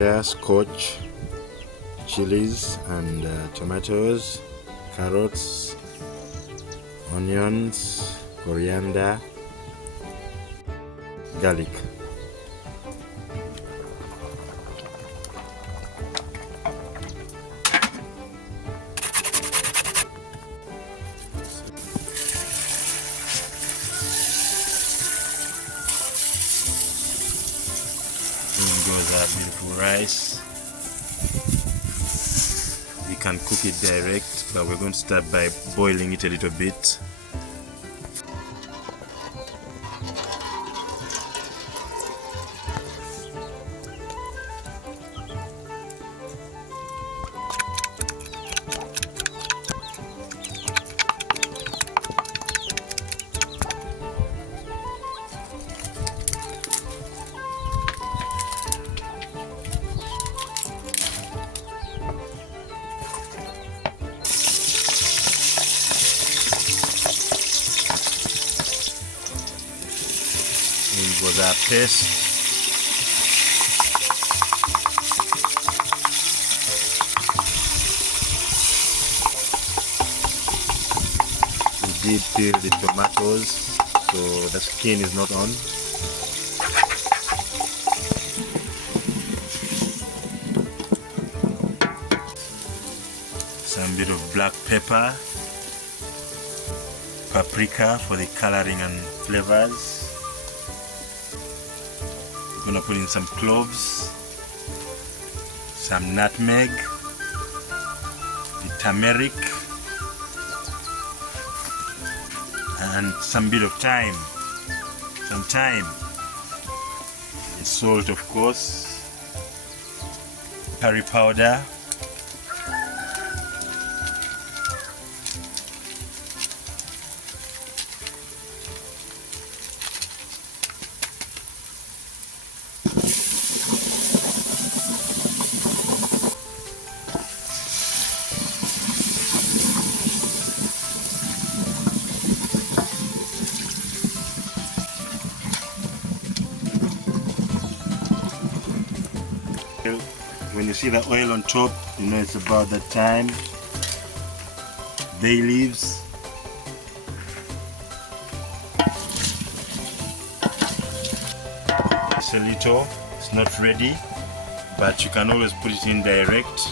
Scotch, chilies and tomatoes, carrots, onions, coriander, garlic. Here goes our beautiful rice. We can cook it direct, but we're going to start by boiling it a little bit. Was our paste. We did peel the tomatoes, so the skin is not on. Some bit of black pepper, paprika for the coloring and flavors. We're gonna put in some cloves, some nutmeg, the turmeric, and some bit of thyme, the salt of course, curry powder, when you see the oil on top, you know it's about that time. Bay leaves, it's a little, it's not ready, but you can always put it in direct.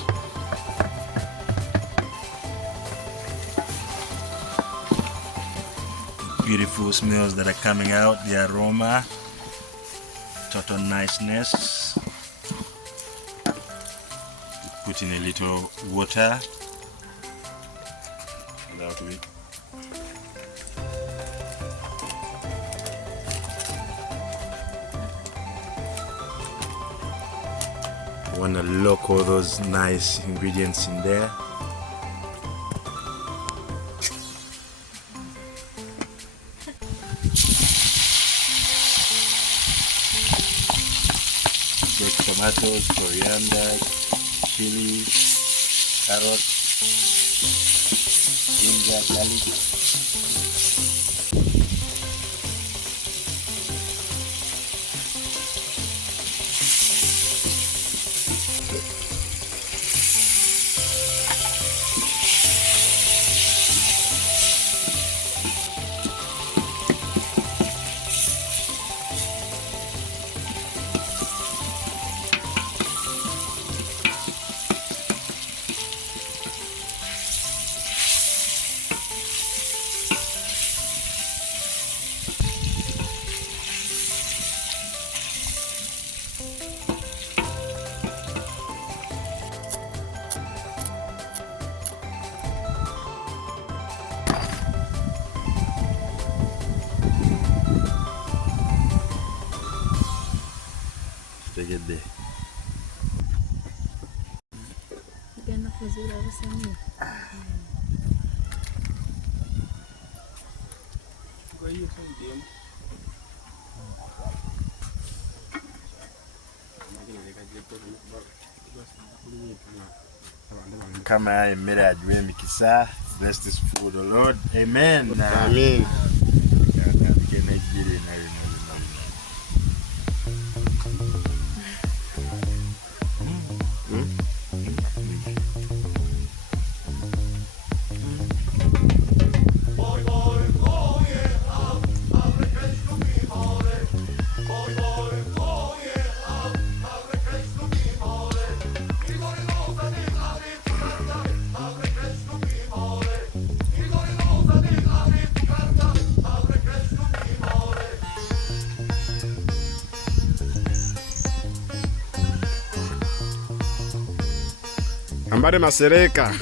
Beautiful smells that are coming out, the aroma, total niceness. Put in a little water. That way. Want to lock all those nice ingredients in there. Baked tomatoes, coriander, chili, carrot, ginger, garlic. Tegede. Gana kuzura busani. Kwa hiyo sasa kama emmere agiwe emikisa. Bless this food, O Lord. Amen. Amen. Ambare masereka.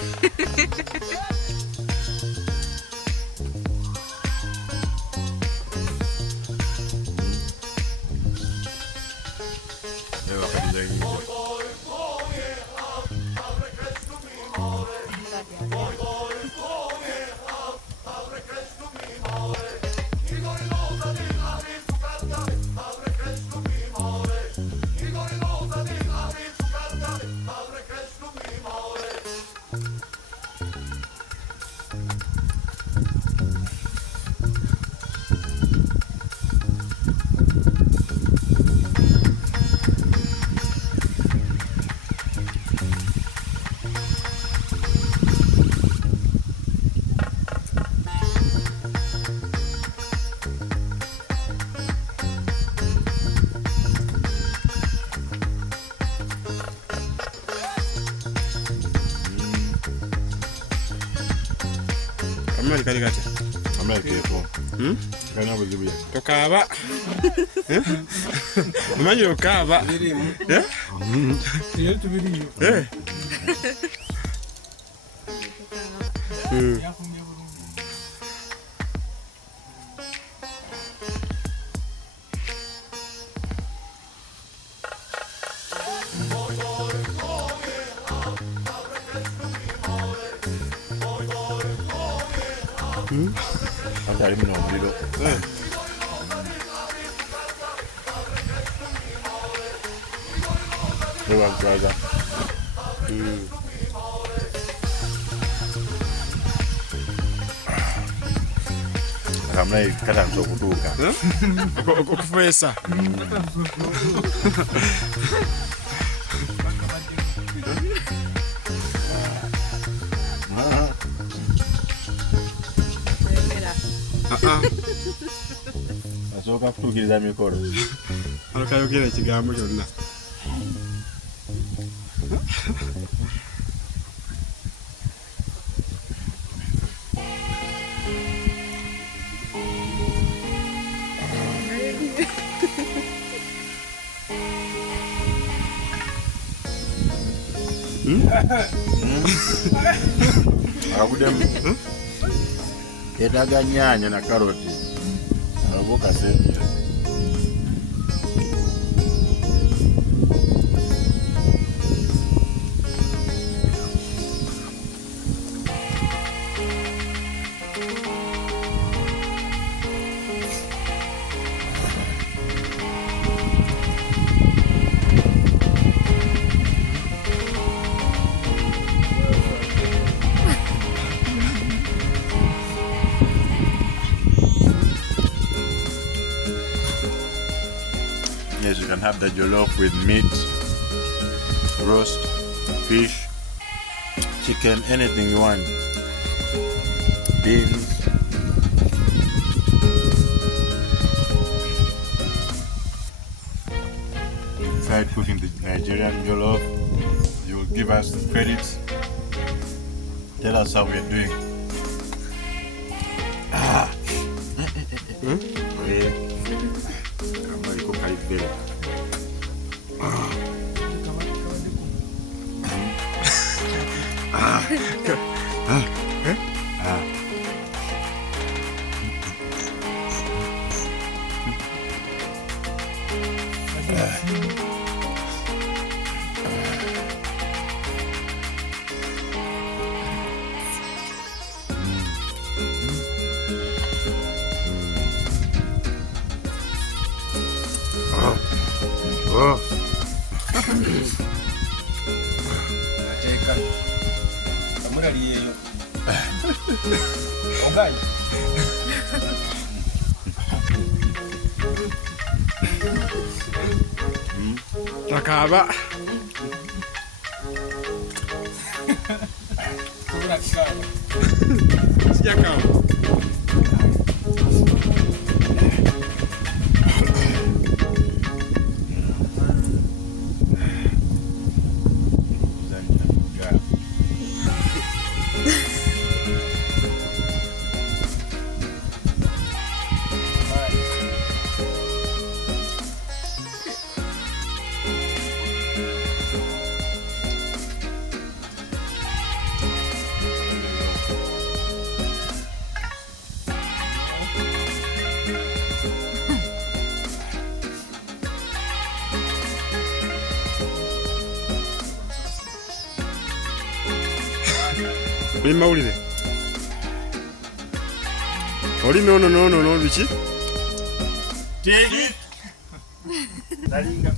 Amali kali kati. Amali keko. Kana buzibuya. Tokaba. Umanyi okaba. Eh? Iyo tubiriyo. Eh. Andali muno omuliro. Ewankaza. Akamai kata nsokutuuka. Okufeesa. Asooka kutuukiriza mikolo. Alokayogera ekigambo kyonna. Akudemu. Yetaaga nnyaanya na karoti. Avoka sente. Yes, you can have the jollof with meat, roast, fish, chicken, anything you want. Beans. Inside cooking the Nigerian jollof, you will give us credits. Tell us how we are doing. Nateka. Amuraliyeyo. Ogayi. Takaba. Sobora kikaaba. Sijakawa. Oli mawulire. Oli no biki? Tegi. Dalinga.